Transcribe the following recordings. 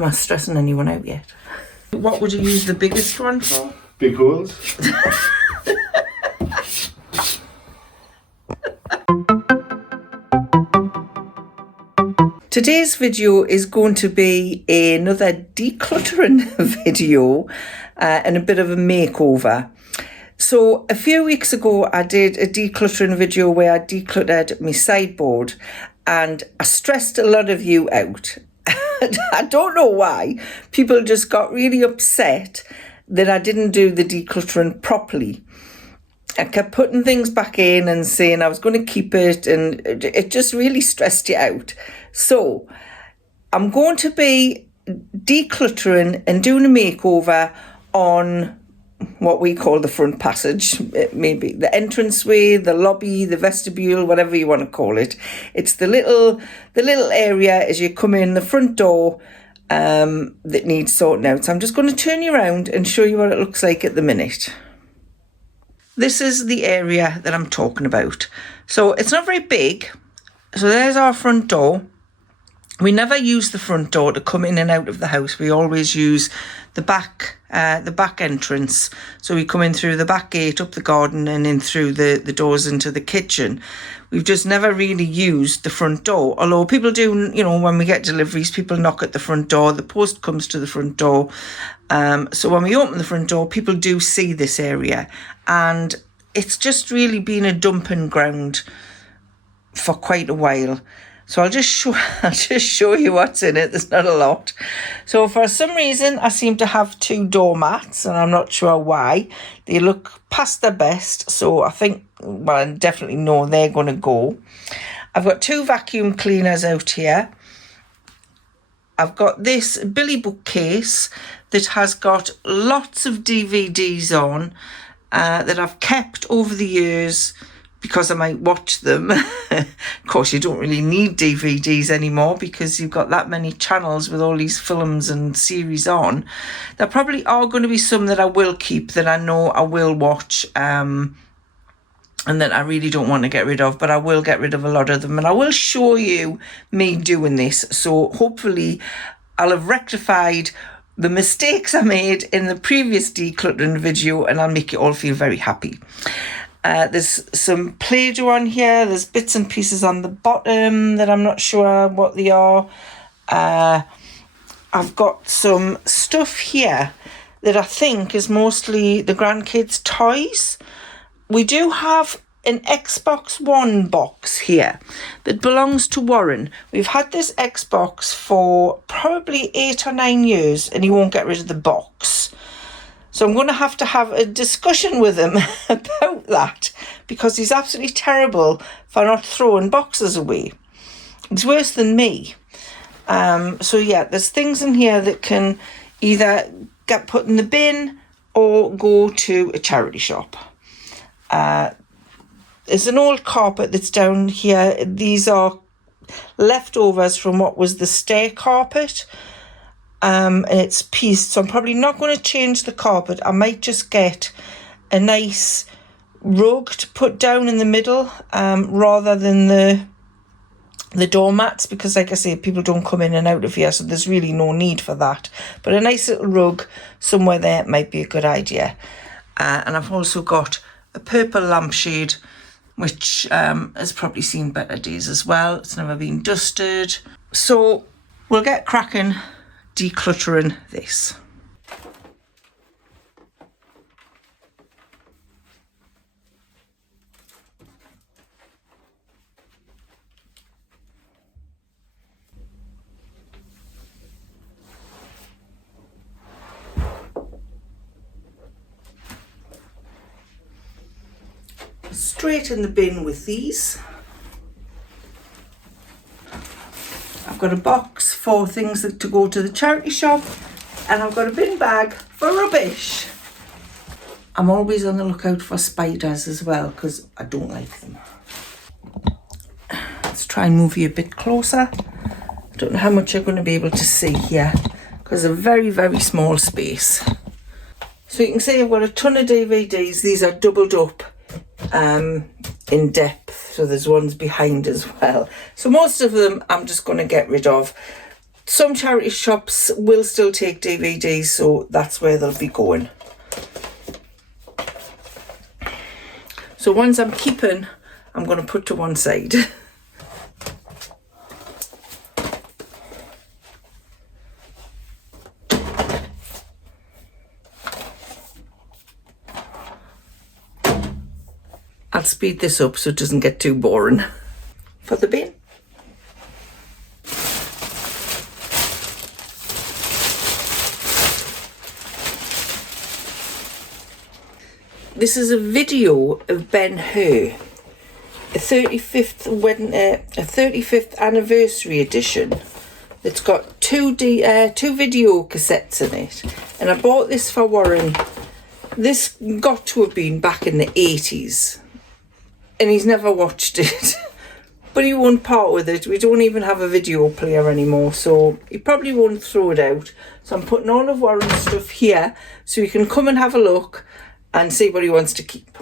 Am I stressing anyone out yet? What would you use the biggest one for? Big holes. Today's video is going to be another decluttering video and a bit of a makeover. So a few weeks ago I did a decluttering video where I decluttered my sideboard and I stressed a lot of you out. I don't know why. People just got really upset that I didn't do the decluttering properly. I kept putting things back in and saying I was going to keep it, and it just really stressed you out. So I'm going to be decluttering and doing a makeover on what we call the front passage, maybe the entranceway, the lobby, the vestibule, whatever you want to call it. It's the little area as you come in the front door that needs sorting out. So I'm just going to turn you around and show you what it looks like at the minute. This is the area that I'm talking about. So it's not very big. So there's our front door. We never use the front door to come in and out of the house. We always use the back entrance. So we come in through the back gate, up the garden, and in through the doors into the kitchen. We've just never really used the front door. Although people do, you know, when we get deliveries, people knock at the front door. The post comes to the front door. So when we open the front door, people do see this area. And it's just really been a dumping ground for quite a while. So I'll just show you what's in it. There's not a lot. So for some reason, I seem to have two doormats, and I'm not sure why. They look past their best. So I think, well, I definitely know they're going to go. I've got two vacuum cleaners out here. I've got this Billy bookcase that has got lots of DVDs on that I've kept over the years, because I might watch them. Of course, you don't really need DVDs anymore because you've got that many channels with all these films and series on. There probably are going to be some that I will keep, that I know I will watch, and that I really don't want to get rid of, but I will get rid of a lot of them, and I will show you me doing this. So hopefully I'll have rectified the mistakes I made in the previous decluttering video, and I'll make you all feel very happy. There's some Play-Doh on here. There's bits and pieces on the bottom that I'm not sure what they are. I've got some stuff here that I think is mostly the grandkids' toys. We do have an Xbox One box here that belongs to Warren. We've had this Xbox for probably 8 or 9 years, and he won't get rid of the box. So I'm going to have a discussion with him about that, because he's absolutely terrible for not throwing boxes away. He's worse than me. So yeah, there's things in here that can either get put in the bin or go to a charity shop. There's an old carpet that's down here. These are leftovers from what was the stair carpet. And it's pieced, so I'm probably not going to change the carpet. I might just get a nice rug to put down in the middle, rather than the doormats, because like I say, people don't come in and out of here, so there's really no need for that. But a nice little rug somewhere there might be a good idea. And I've also got a purple lampshade, which has probably seen better days as well. It's never been dusted. So we'll get cracking decluttering this. Straight in the bin with these. I've got a box for things to go to the charity shop, and I've got a bin bag for rubbish. I'm always on the lookout for spiders as well, because I don't like them. Let's try and move you a bit closer. I don't know how much you're going to be able to see here, because it's a very, very small space. So you can see I've got a ton of DVDs. These are doubled up in depth, so there's ones behind as well. So most of them I'm just going to get rid of some charity shops will still take DVDs, so that's where they'll be going. So ones I'm keeping, I'm going to put to one side. I'll speed this up so it doesn't get too boring. For the bin. This is a video of Ben-Hur, a 35th anniversary edition that's got two video cassettes in it. And I bought this for Warren. This got to have been back in the 80s. And he's never watched it. But he won't part with it. We don't even have a video player anymore, so he probably won't throw it out. So I'm putting all of Warren's stuff here so he can come and have a look and see what he wants to keep.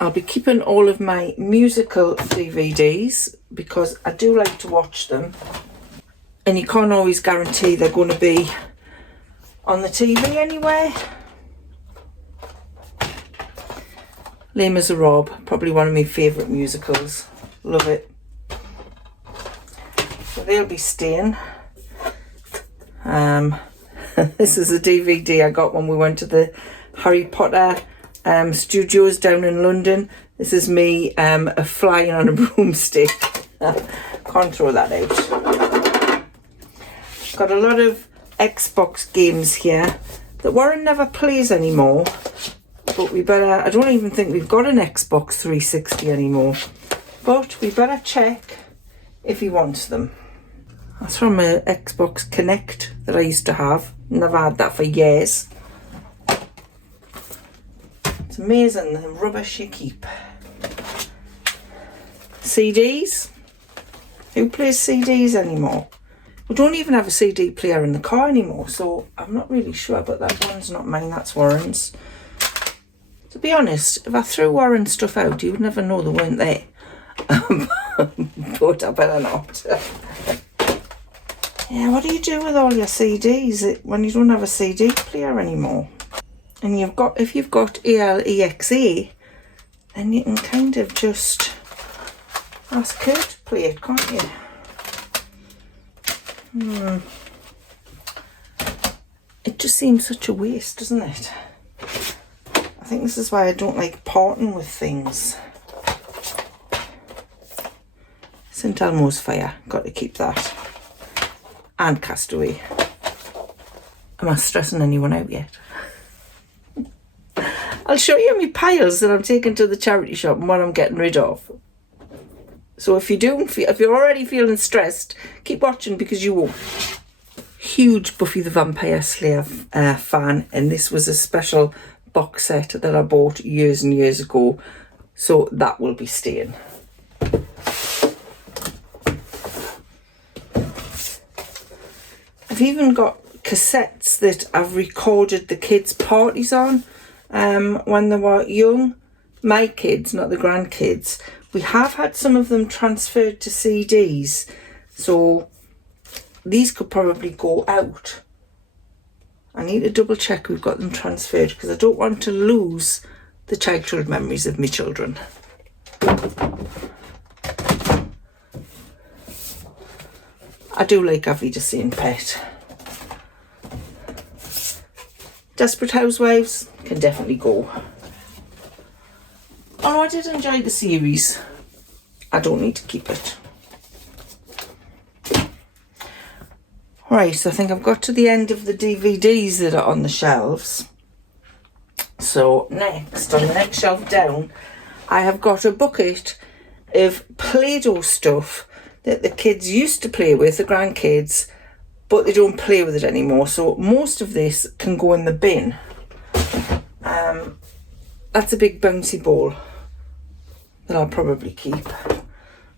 I'll be keeping all of my musical DVDs because I do like to watch them. And you can't always guarantee they're going to be on the TV anyway. Les Miserables, probably one of my favourite musicals. Love it. So they'll be staying. This is a DVD I got when we went to the Harry Potter studios down in London. This is me flying on a broomstick. Can't throw that out. Got a lot of Xbox games here that Warren never plays anymore. But we better, I don't even think we've got an Xbox 360 anymore. But we better check if he wants them. That's from a Xbox Connect that I used to have. Never had that for years. It's amazing the rubbish you keep. CDs. Who plays CDs anymore? We don't even have a CD player in the car anymore, so I'm not really sure, but that one's not mine, that's Warren's. To be honest, if I threw Warren's stuff out, you would never know they weren't there. But I better not. Yeah, what do you do with all your CDs when you don't have a CD player anymore? And if you've got ALEXA, then you can kind of just ask her to play it, can't you? It just seems such a waste, doesn't it? I think this is why I don't like parting with things. St Elmo's Fire, got to keep that. And Castaway. Am I stressing anyone out yet? I'll show you my piles that I'm taking to the charity shop and what I'm getting rid of. So if you're already feeling stressed, keep watching because you won't. Huge Buffy the Vampire Slayer fan, and this was a special box set that I bought years and years ago, so that will be staying. I've even got cassettes that I've recorded the kids' parties on when they were young. My kids, not the grandkids. We have had some of them transferred to CDs, so these could probably go out. I need to double check we've got them transferred because I don't want to lose the childhood memories of my children. I do like Avi the Sane Pet. Desperate Housewives can definitely go. Oh, I did enjoy the series. I don't need to keep it. Right, so I think I've got to the end of the DVDs that are on the shelves. So next, on the next shelf down, I have got a bucket of Play-Doh stuff that the kids used to play with, the grandkids, but they don't play with it anymore. So most of this can go in the bin. That's a big bouncy ball that I'll probably keep.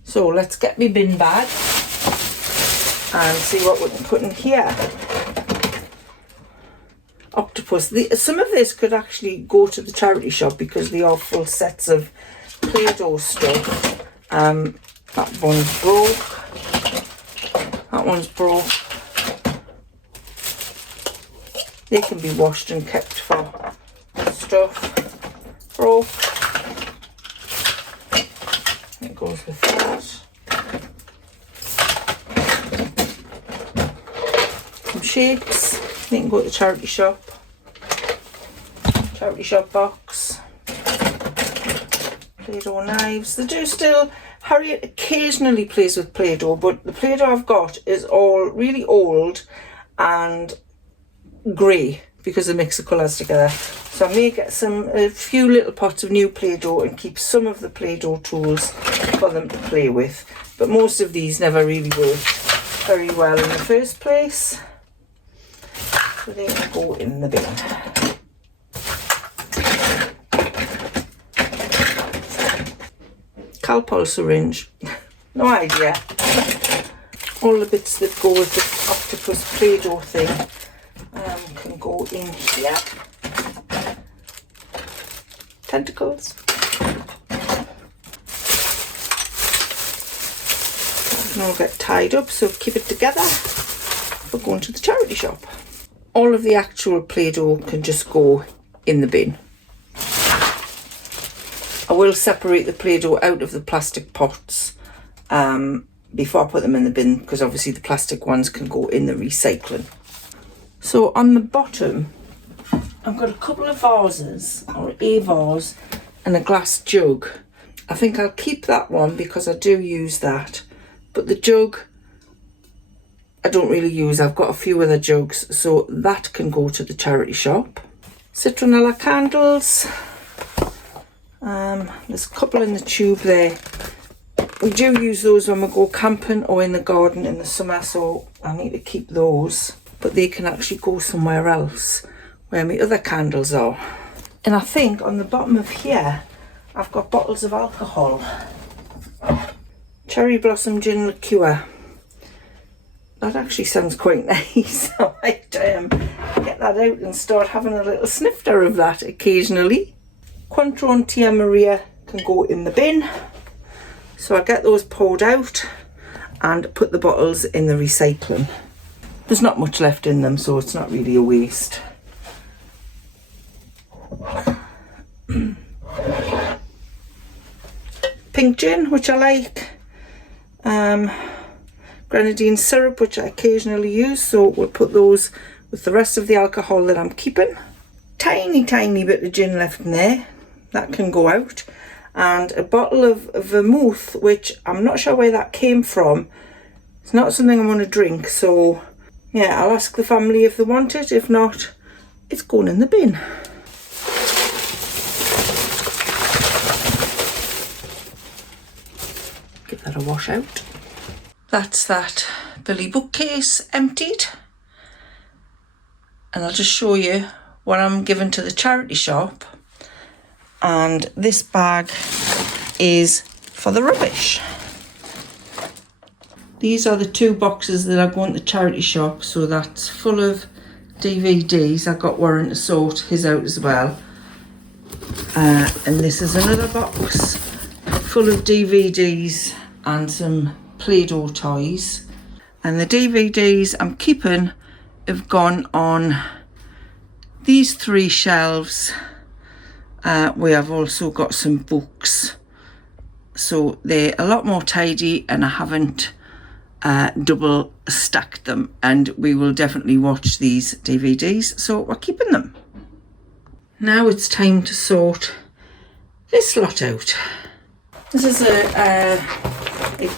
So let's get my bin bag and see what we can put in here. Octopus. Some of this could actually go to the charity shop because they are full sets of Play-Doh stuff. That one's broke. That one's broke. They can be washed and kept for stuff. Rope. It goes with that. Some shapes. They can go to the charity shop. Charity shop box. Play-Doh knives. They do still. Harriet occasionally plays with Play-Doh, but the Play-Doh I've got is all really old and grey because they mix the colours together. So I may get a few little pots of new Play-Doh and keep some of the Play-Doh tools for them to play with. But most of these never really work very well in the first place. So they can go in the bin. Calpol syringe. No idea. All the bits that go with the octopus Play-Doh thing can go in here. Tentacles. And all get tied up, so keep it together for going to the charity shop. All of the actual Play-Doh can just go in the bin. I will separate the Play-Doh out of the plastic pots before I put them in the bin, because obviously the plastic ones can go in the recycling. So on the bottom, I've got a couple of vases, or a vase and a glass jug. I think I'll keep that one because I do use that. But the jug, I don't really use. I've got a few other jugs, so that can go to the charity shop. Citronella candles. There's a couple in the tube there. We do use those when we go camping or in the garden in the summer, so I need to keep those. But they can actually go somewhere else where my other candles are. And I think on the bottom of here, I've got bottles of alcohol. Cherry blossom gin liqueur. That actually sounds quite nice. I might get that out and start having a little snifter of that occasionally. Cointreau Tia Maria can go in the bin. So I get those poured out and put the bottles in the recycling. There's not much left in them, so it's not really a waste. Pink gin, which I like. Grenadine syrup, which I occasionally use, so we'll put those with the rest of the alcohol that I'm keeping. Tiny bit of gin left in there, that can go out. And a bottle of vermouth, which I'm not sure where that came from. It's not something I want to drink, so yeah, I'll ask the family if they want it. If not, it's going in the bin. Give that a wash out. That's that Billy bookcase emptied. And I'll just show you what I'm giving to the charity shop. And this bag is for the rubbish. These are the 2 boxes that are going to the charity shop, so that's full of DVDs. I got Warren to sort his out as well. And this is another box full of DVDs and some Play-Doh toys. And the DVDs I'm keeping have gone on these 3 shelves. We have also got some books, so they're a lot more tidy, and I haven't double stacked them, and we will definitely watch these DVDs, so we're keeping them. Now it's time to sort this lot out. This is a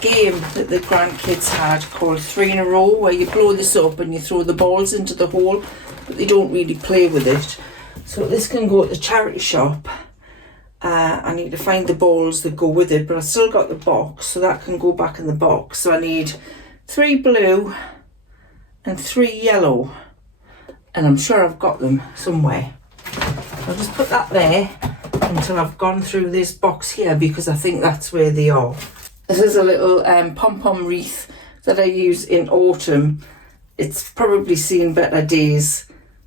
game that the grandkids had called 3 in a row, where you blow this up and you throw the balls into the hole, but they don't really play with it. So this can go at the charity shop. I need to find the balls that go with it, but I've still got the box, so that can go back in the box. So I need 3 blue and 3 yellow, and I'm sure I've got them somewhere. I'll just put that there until I've gone through this box here, because I think that's where they are. This is a little pom-pom wreath that I use in autumn. It's probably seen better days.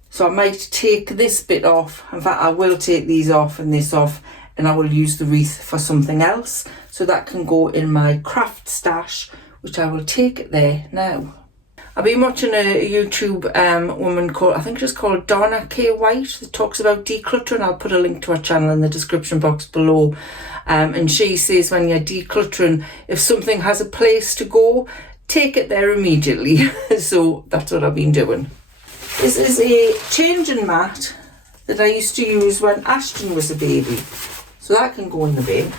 So I might take this bit off. In fact, I will take these off and this off, and I will use the wreath for something else. So that can go in my craft stash, which I will take it there now. I've been watching a YouTube woman called, I think she's called Donna K. White, that talks about decluttering. I'll put a link to her channel in the description box below. And she says when you're decluttering, if something has a place to go, take it there immediately. So that's what I've been doing. This is a changing mat that I used to use when Ashton was a baby. So that can go in the bin.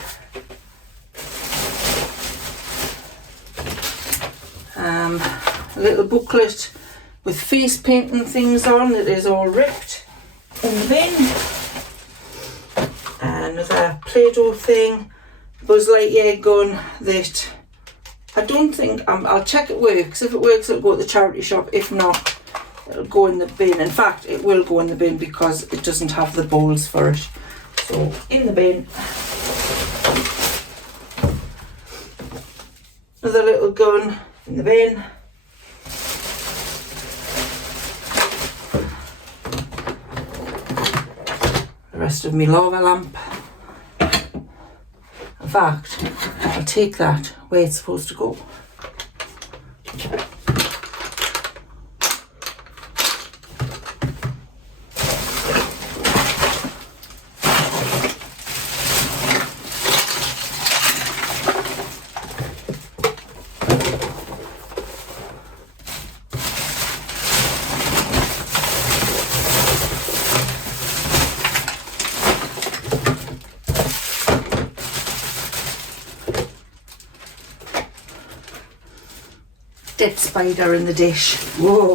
A little booklet with face painting things on that is all ripped in the bin. Another Play-Doh thing, Buzz Lightyear gun that I don't think, I'll check it works. If it works, it'll go to the charity shop. If not, it'll go in the bin. In fact, it will go in the bin because it doesn't have the bowls for it. So in the bin. Another little gun in the bin. The rest of my lava lamp. In fact, I'll take that where it's supposed to go. Dead spider in the dish. Whoa.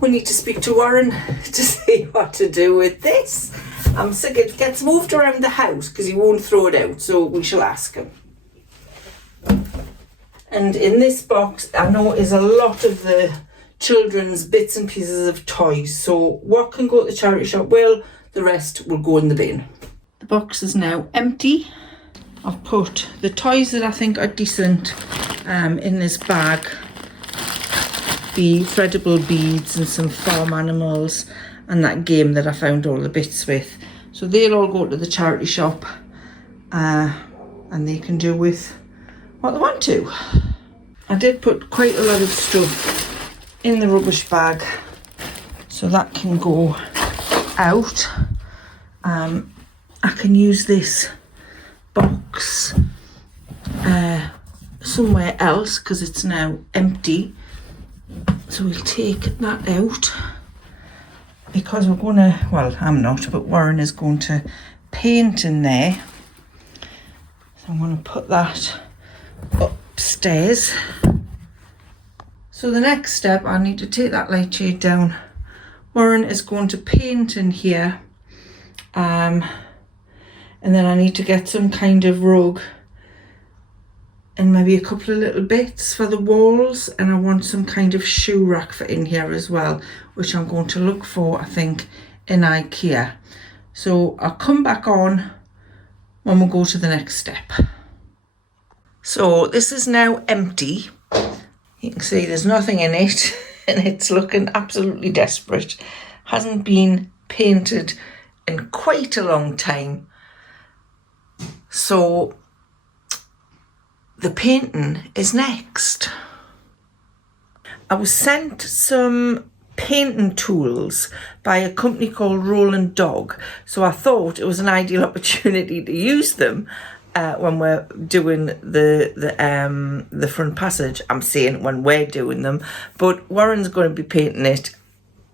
We need to speak to Warren to see what to do with this. I'm sick it gets moved around the house because he won't throw it out, so we shall ask him. And in this box, I know is a lot of the children's bits and pieces of toys. So what can go to the charity shop? Well, the rest will go in the bin. The box is now empty. I've put the toys that I think are decent in this bag. The threadable beads and some farm animals and that game that I found all the bits with. So they'll all go to the charity shop and they can do with what they want to. I did put quite a lot of stuff in the rubbish bag, so that can go out. I can use this box somewhere else because it's now empty, so we'll take that out because we're going to, well, I'm not, but Warren is going to paint in there, so I'm going to put that upstairs. So the next step, I need to take that light shade down. Warren is going to paint in here, and then I need to get some kind of rug and maybe a couple of little bits for the walls, and I want some kind of shoe rack for in here as well, which I'm going to look for, I think, in IKEA. So I'll come back on when we go to the next step. So this is now empty. You can see there's nothing in it and it's looking absolutely desperate. Hasn't been painted in quite a long time. So the painting is next. I was sent some painting tools by a company called Roland Dog, so I thought it was an ideal opportunity to use them when we're doing the front passage. I'm saying when we're doing them, but Warren's going to be painting it.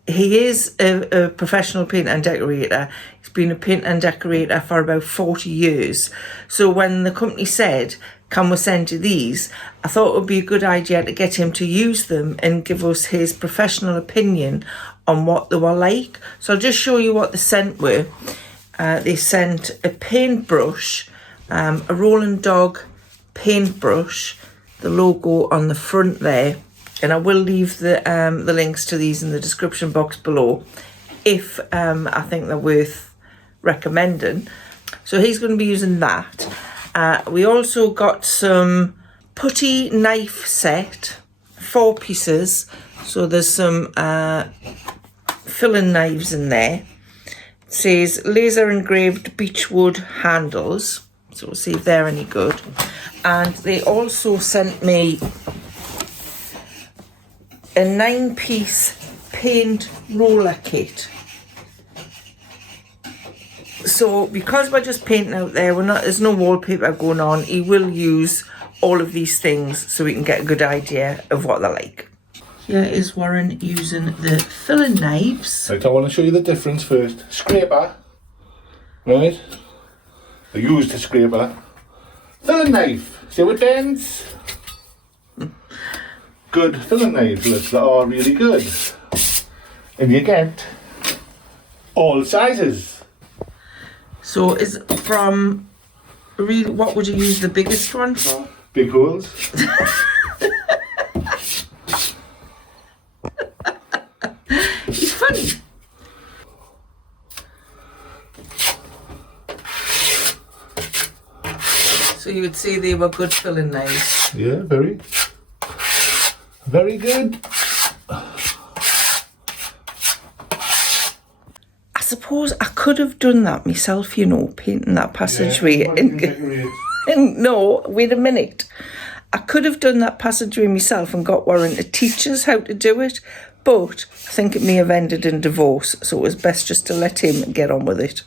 He is a professional painter and decorator. He's been a painter and decorator for about 40 years. So when the company said, can we send you these, I thought it would be a good idea to get him to use them and give us his professional opinion on what they were like. So I'll just show you what they sent were. They sent a paintbrush, a Roland Dog paintbrush, the logo on the front there. And I will leave the links to these in the description box below if I think they're worth recommending. So he's going to be using that. We also got some putty knife set, 4 pieces. So there's some filling knives in there. It says laser engraved beechwood handles. So we'll see if they're any good. And they also sent me a 9-piece paint roller kit. So because we're just painting out there, there's no wallpaper going on, he will use all of these things so we can get a good idea of what they're like. Here is Warren using the filling knives. Right, I want to show you the difference first. Scraper, right? I used a scraper. Filling knife, see how it bends? Good filling knives that are really good. And you get all sizes. So is from really, what would you use the biggest one for? Big holes. He's funny. So you would say they were good filling knives. Yeah, very. Very good. I suppose I could have done that myself, you know, painting that passageway. And no, wait a minute. I could have done that passageway myself and got Warren to teach us how to do it, but I think it may have ended in divorce, so it was best just to let him get on with it.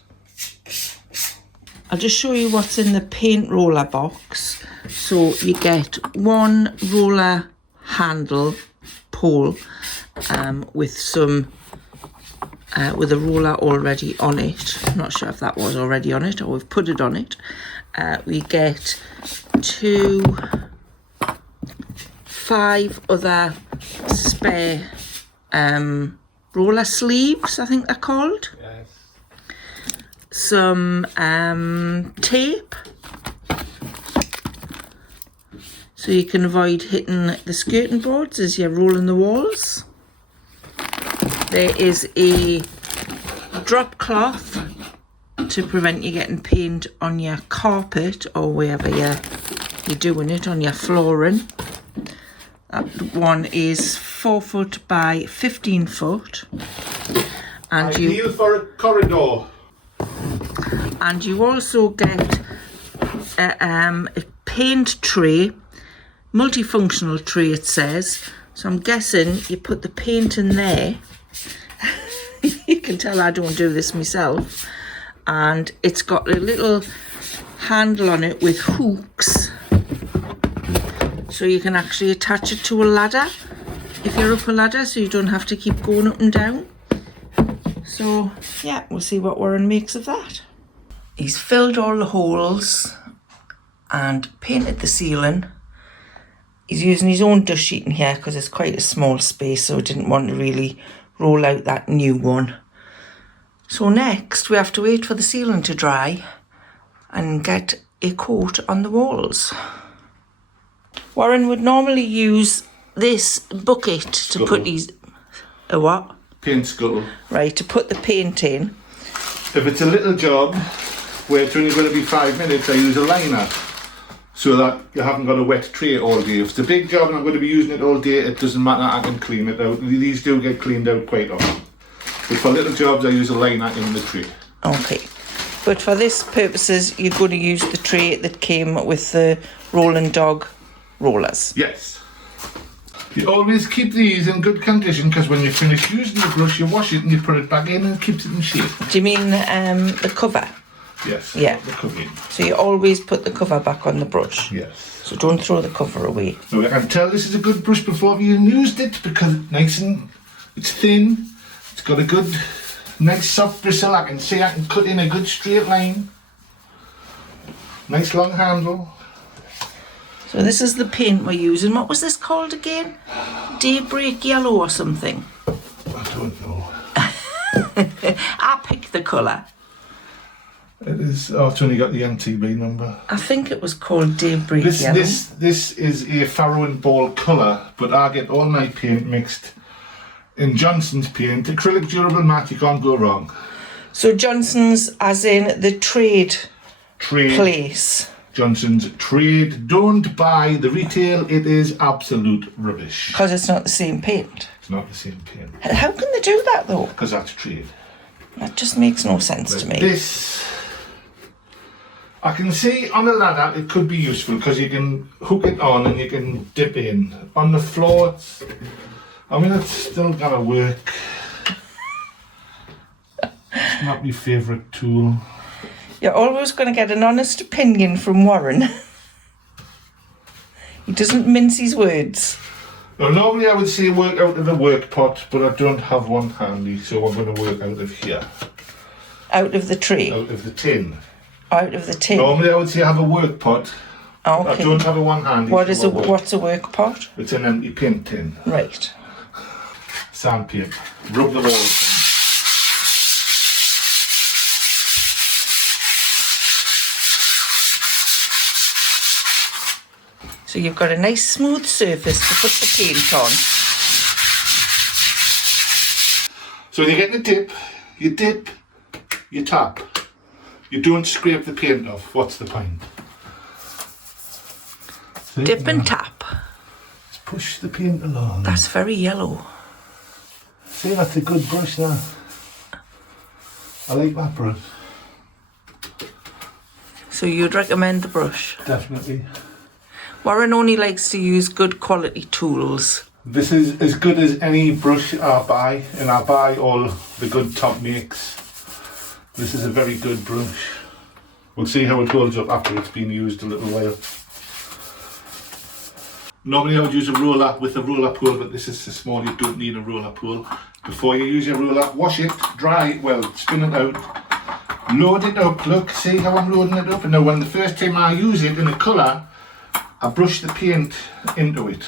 I'll just show you what's in the paint roller box. So you get one roller handle pole with some with a roller already on it. I'm not sure if that was already on it or we've put it on it. We get 5 other spare roller sleeves, I think they're called. Yes. Some tape, so you can avoid hitting the skirting boards as you're rolling the walls. There is a drop cloth to prevent you getting paint on your carpet or wherever you're doing it, on your flooring. That one is 4 foot by 15 foot. And Ideal for a corridor. And you also get a paint tray, multifunctional tray it says. So I'm guessing you put the paint in there. You can tell I don't do this myself. And it's got a little handle on it with hooks. So you can actually attach it to a ladder if you're up a ladder, so you don't have to keep going up and down. So yeah, we'll see what Warren makes of that. He's filled all the holes and painted the ceiling. He's using his own dust sheet in here because it's quite a small space, so I didn't want to really roll out that new one. So next we have to wait for the ceiling to dry and get a coat on the walls. Warren would normally use this bucket to put his... A what? Paint scuttle. Right, to put the paint in. If it's a little job where it's only going to be 5 minutes, I use a liner so that you haven't got a wet tray all day. If it's a big job and I'm going to be using it all day, it doesn't matter, I can clean it out. These do get cleaned out quite often. But for little jobs, I use a liner in the tray. Okay. But for this purposes, you're going to use the tray that came with the Rolling Dog rollers. Yes. You always keep these in good condition because when you finish using the brush, you wash it and you put it back in and it keeps it in shape. Do you mean the cover? Yes. Yeah. The cover. So you always put the cover back on the brush? Yes. So don't throw the cover away. Now I can tell this is a good brush before you used it because it's nice and it's thin. It's got a good, nice soft bristle. I can see I can cut in a good straight line. Nice long handle. So this is the paint we're using. What was this called again? Daybreak Yellow or something? I don't know. I picked the colour. It is. Oh, it's only got the MTB number. I think it was called Daybreak Yellow. This is a Farrow and Ball colour, but I get all my paint mixed in Johnson's paint. Acrylic durable matte, you can't go wrong. So Johnson's as in the trade place. Johnson's trade. Don't buy the retail, it is absolute rubbish. Because it's not the same paint. It's not the same paint. How can they do that though? Because that's trade. That just makes no sense to me. This I can see on the ladder it could be useful because you can hook it on and you can dip in. On the floor, it's still gonna work. It's not my favourite tool. You're always going to get an honest opinion from Warren. He doesn't mince his words. Well, normally I would say work out of the work pot, but I don't have one handy, so I'm going to work out of here. Out of the tray? Out of the tin. Out of the tin? Normally I would say have a work pot. Okay. I don't have a one handy. What's a work pot? It's an empty paint tin. Right. Sandpaper. Rub the walls in. So you've got a nice smooth surface to put the paint on. So when you get the dip, you tap. You don't scrape the paint off. What's the point? See? Dip and tap. Just push the paint along. That's very yellow. See, that's a good brush now. I like that brush. So you'd recommend the brush? Definitely. Warren only likes to use good quality tools. This is as good as any brush I buy, and I buy all the good top makes. This is a very good brush. We'll see how it holds up after it's been used a little while. Normally I would use a roller with a roller pull, but this is so small you don't need a roller pull. Before you use your roller, wash it, dry it well, spin it out, load it up. Look, see how I'm loading it up? And now when the first time I use it in a colour, I brush the paint into it.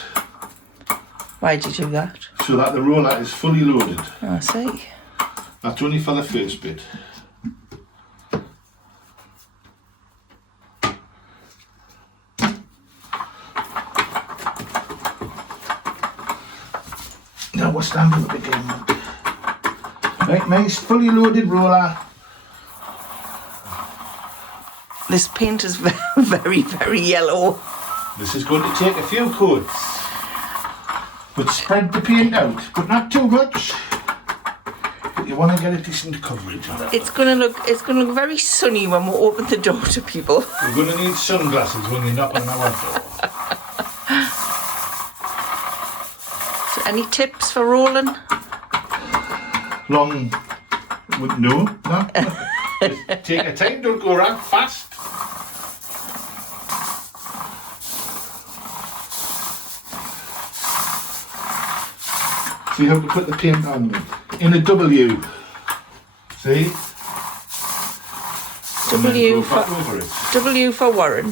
Why do you do that? So that the roller is fully loaded. I see. That's only for the first bit. Now we're standing up again. Right, nice fully loaded roller. This paint is very, very yellow. This is going to take a few coats, but spread the paint out, but not too much. But you want to get a decent coverage on it. It's gonna look very sunny when we open the door to people. You're going to need sunglasses when you knock on our door. So any tips for rolling? No. Just take your time, don't go around fast. So you have to put the paint on in a W. See? W back over it. W for Warren.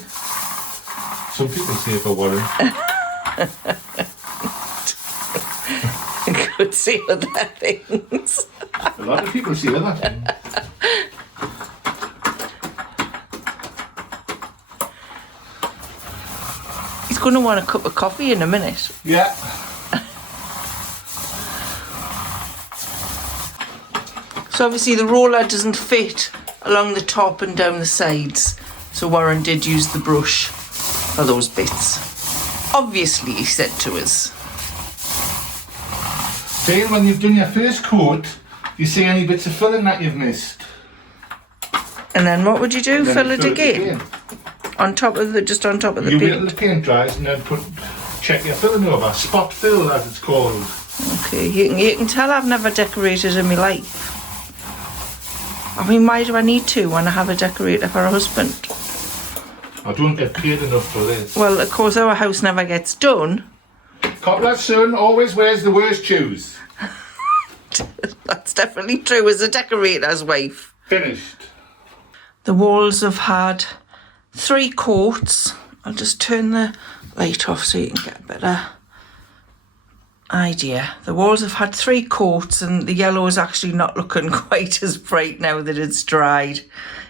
Some people say for Warren. Could see other things. A lot of people say that. He's going to want a cup of coffee in a minute. Yeah. So obviously the roller doesn't fit along the top and down the sides. So Warren did use the brush for those bits. Obviously, he said to us. Then when you've done your first coat, you see any bits of filling that you've missed. And then what would you do? Then Fill you it fill again? On top of the You wait till paint? the paint dries and then check your filling over. Spot fill, as it's called. Okay, you can tell I've never decorated in my life. I mean, why do I need to when I have a decorator for a husband? I don't get paid enough for this. Well, of course, our house never gets done. Cobbler's son always wears the worst shoes. That's definitely true as a decorator's wife. Finished. The walls have had 3 coats. I'll just turn the light off so you can get a better idea. The walls have had 3 coats and the yellow is actually not looking quite as bright now that it's dried.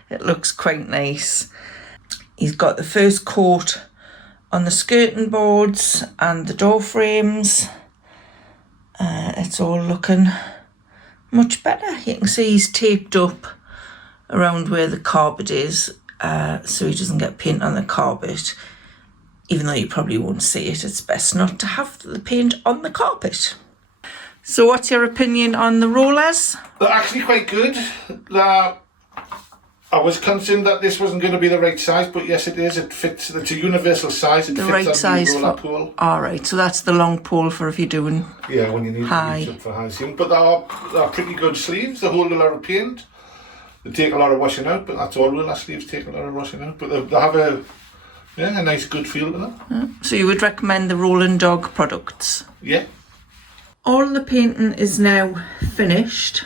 It looks quite nice. He's got the first coat on the skirting boards and the door frames. It's all looking much better. You can see he's taped up around where the carpet is so he doesn't get paint on the carpet. Even though you probably won't see it, it's best not to have the paint on the carpet. So what's your opinion on the rollers? They're actually quite good. They're I was concerned that this wasn't going to be the right size, but yes it is. It fits. It's a universal size. It The fits right on size the roller for... pole. Alright, so that's the long pole for if you're doing... Yeah, when you need high. to use it for high seam. But they're pretty good sleeves. They hold a lot of paint. They take a lot of washing out, but that's all roller sleeves take a lot of washing out. But they have a nice good feel to them. So you would recommend the Rolling Dog products? Yeah. All the painting is now finished.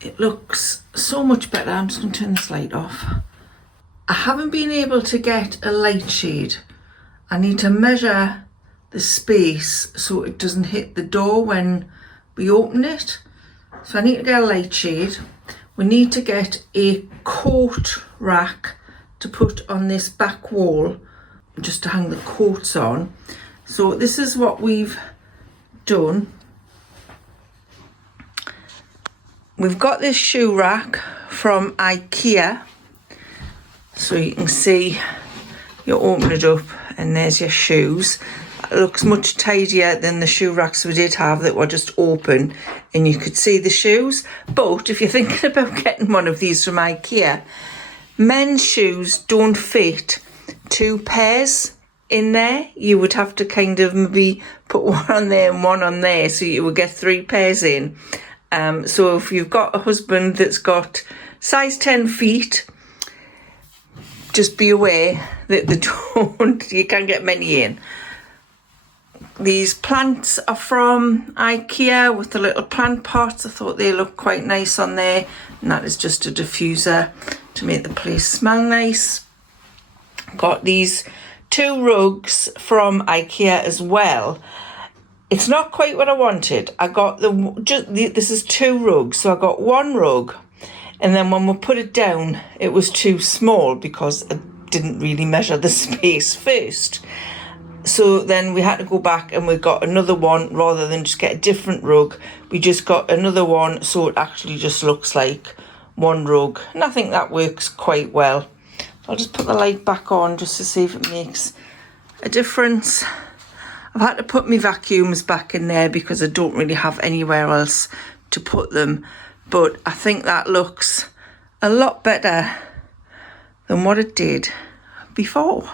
It looks so much better. I'm just going to turn this light off. I haven't been able to get a light shade. I need to measure the space so it doesn't hit the door when we open it. So I need to get a light shade. We need to get a coat rack to put on this back wall just to hang the coats on. So this is what we've done. We've got this shoe rack from IKEA. So you can see, you open it up and there's your shoes. It looks much tidier than the shoe racks we did have that were just open and you could see the shoes. But if you're thinking about getting one of these from IKEA, men's shoes don't fit 2 pairs in there. You would have to kind of maybe put one on there and one on there so you would get 3 pairs in. So if you've got a husband that's got size 10 feet, just be aware that you can't get many in. These plants are from IKEA with the little plant pots. I thought they looked quite nice on there. And that is just a diffuser to make the place smell nice. Got these 2 rugs from IKEA as well. It's not quite what I wanted. I got this is 2 rugs. So I got 1 rug. And then when we put it down, it was too small because I didn't really measure the space first. So then we had to go back and we got another one rather than just get a different rug. We just got another one so it actually just looks like 1 rug. And I think that works quite well. I'll just put the light back on just to see if it makes a difference. I've had to put my vacuums back in there because I don't really have anywhere else to put them. But I think that looks a lot better than what it did before.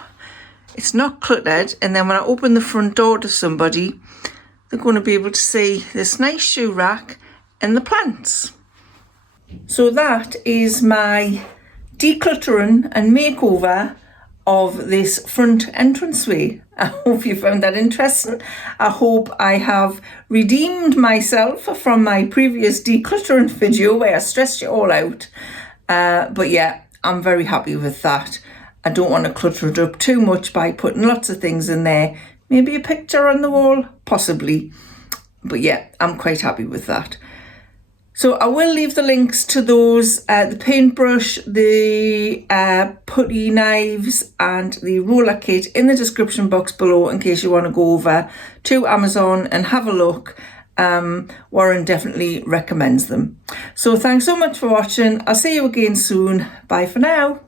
It's not cluttered, and then when I open the front door to somebody, they're going to be able to see this nice shoe rack and the plants. So that is my decluttering and makeover of this front entranceway. I hope you found that interesting. I hope I have redeemed myself from my previous decluttering video where I stressed you all out. But yeah, I'm very happy with that. I don't want to clutter it up too much by putting lots of things in there. Maybe a picture on the wall, possibly. But yeah, I'm quite happy with that. So I will leave the links to those, the paintbrush, the putty knives and the roller kit in the description box below in case you want to go over to Amazon and have a look. Warren definitely recommends them. So thanks so much for watching. I'll see you again soon. Bye for now.